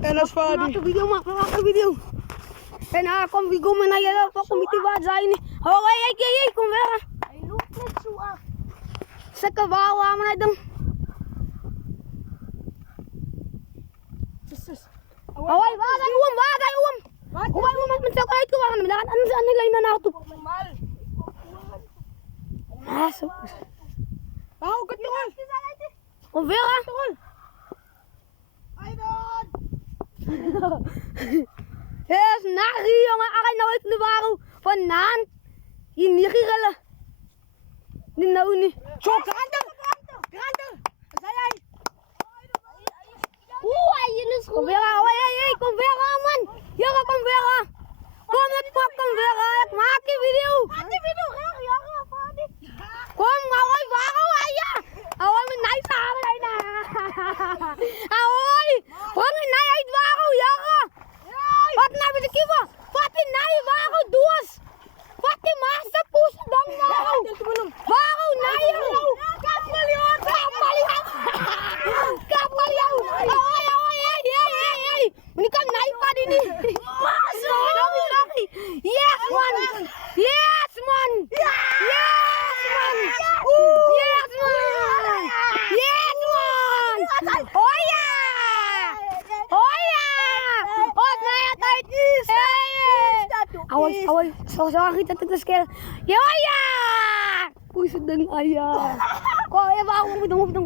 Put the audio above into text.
En als vader. Maak een video, maak een video. En kom, we komen naar je op, kom je wat zijn. Oh, hey, kom weg. Hij loopt net zo af. Zeker wauw, aan mij dan. Oh, hey, waar zijn oom? Hoe wij oom met elkaar uitgewagen? Dan gaan ze aan de lijn naar nou toe. Normaal. Ah, zo. Hou ik het terug. Kom weer, hè? Yes, nari, jongen. Arre nou ik nu waarom van naan. Hier niet grillen. Niet nou niet. Zo, granten. Zei jij? Hij is goed. Kom weer aan, kom weer aan, man. Jongen, kom weer aan. Kom het pak, kom weer aan. Ik maak die video. Maak die video, jongen. Kom, hoi, waarom hij ja? Hoi, met nice halen, hoi. Kom met nice uit waarom, jongen. Wat nou met de kiever? Wat die nice waarom, doe eens. Wat die master poes dan waarom? Waarom nice? Kapmalion. Hoi. Ini kan naik pada ini. Sorry. Yes, man. Yes, man. Oh ya. Oh, saya tadi. Awal. Sorry, dat skill. Ya. Wih, sedang ayah. Kok ya, Bang, ngomong.